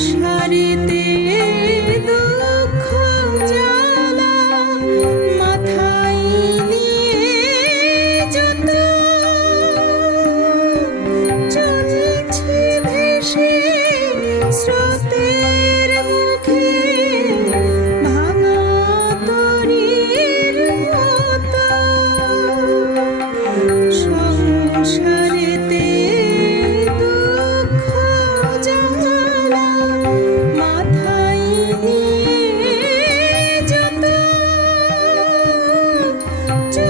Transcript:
Shari do